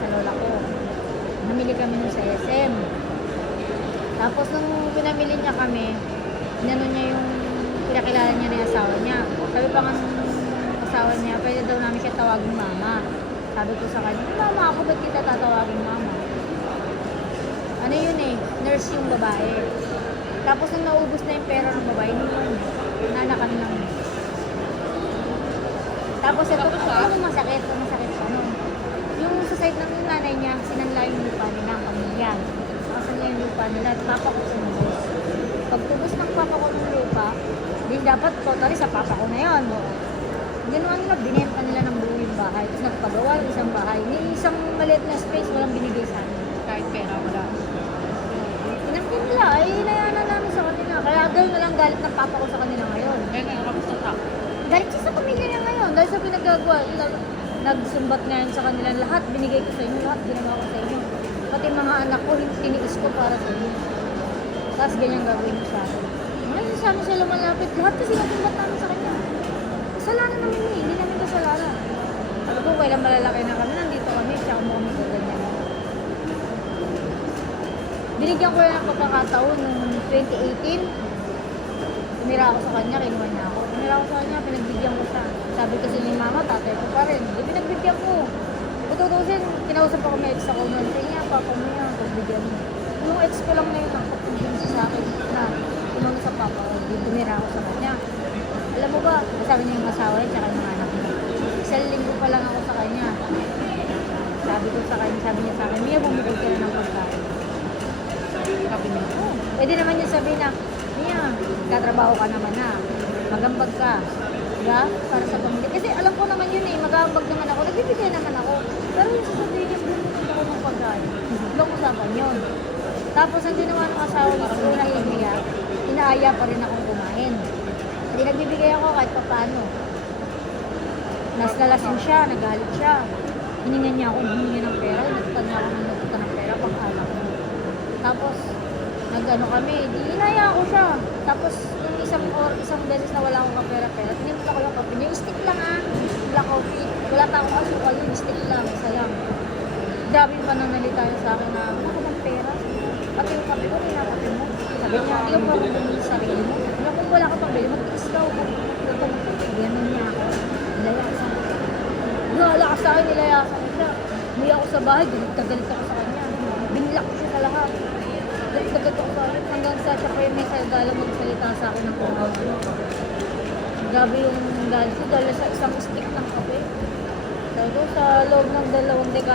sa lola ko. Namili kami nun sa SM. Tapos nung pinamili niya kami, inano niya yung pinakilala niya na yung asawa niya. Sabi pa nga nung asawa niya, pwede daw namin siya tawagin mama. Sabi ko sa kanya, mama ako, ba't kita tatawagin mama? Ano yun eh, nurse yung babae. Tapos nung naubos na yung pera ng babae, nanakan lang. Tapos ito, masakit pa nun. Yung sa side ng nanay niya, sinanla yung lupa nila, ang pamilya. Nakasanla yung lupa nila, at papa ko sumubos. Pag tubos ng papa ko ng lupa, din dapat totally sa papa ko na yun. Ginawa nila, binenta nila ng buo yung bahay. Tapos nagpagawa yung isang bahay. Ni isang maliit na space, walang binigay sa amin. Kahit pera, wala. Pinagpin nila, ay inayanan namin sa kanila. Kaya gano'n na lang galit ng papa ko sa kanila ngayon. Kaya ngayon, kamusta ka? Galit siya sa pamilya niya ngayon. Dahil sa pinagagawa, nagsumbat ngayon sa kanila. Lahat binigay ko sa inyo, lahat ginawa ko sa inyo. Pati mga anak ko, tiniis ko para sa inyo. Tapos ganyan gagawin mo sa akin. Ngayon sa amin siya lumalapit. Lahat kasi natumbat namin sa kanya. Kasalanan namin eh, hindi namin kasalanan. Sabi ko, kailang malalaki na kami, nandito kami, tsaka mo kami sa ganyan. Binigyan ko yan ng pagkakataon noong 2018. Tumira ako sa kanya, kinuha niya ako. Tumira ako sa kanya, pinagbigyan ko siya. Sabi kasi ni mama, tatay ko pa rin. Di pinagbigyan ko. Tutusin, kinausap ako may ex ako noon. Sabi niya, papa mo yan, pagbigyan mo. Yung ex ko lang na yun, ang pagpigyan sa akin na tinong sa papa ko. Di tumira ako sa kanya. Alam mo ba, sabi niya yung asawa niya, tsaka yung anak niya. Isang linggo pa lang ako sa kanya. Sabi ko sa kanya, sabi niya sa akin, Mia, bumukod ka na ng pagkain. Sabi niya, Oh, pwede naman niya sabihin na, Mia, katrabaho ka naman na. Magambag ka. Diba? Para sa pamilya. Kasi alam ko naman yun eh, magambag naman ako. Nagbibigay naman ako. Pero yung sasabihin niya, bumukod ako ng pagkain. Ibang usapan yun. Tapos ang ginawa ng asawa niya, kung nahihiya, inaaya pa rin akong kumain. Hindi nagbibigay ako kahit pa paano. Naslalasing siya, nagalit siya. Hiningan niya ako, hiningan ng pera. Natutan niya ako ng natutan ng pera pag alak mo. Tapos, nag-ano kami, di inaya ko siya. Tapos, yung isang beses na wala akong kapera-pera, tinimula ko yung kape niya. Stick lang black coffee. Wala pa akong asukal yun, stick lang, isa lang. Grabe yung pananalita niya sa akin na, wala ka bang pera? Pati yung kape ko, kinakape mo. Sabi niya, hindi ko parang bumili sa sarili mo. Wala kung wala ka pang bili, mag-tiis ka. Ganun niya ako. Nilayasan ko. Nalakas sa akin, nilayasan ko siya. Umuwi ako sa bahay, galit ako sa kanya. Binilak ko siya sa lahat. Galit ako sa akin. Hanggang sa siya pa yung may sagala magsalita sa akin ng kung ano. Grabe yung galit ko dahil sa isang stick ng kape. Sabi ko, sa loob ng 2 dekada.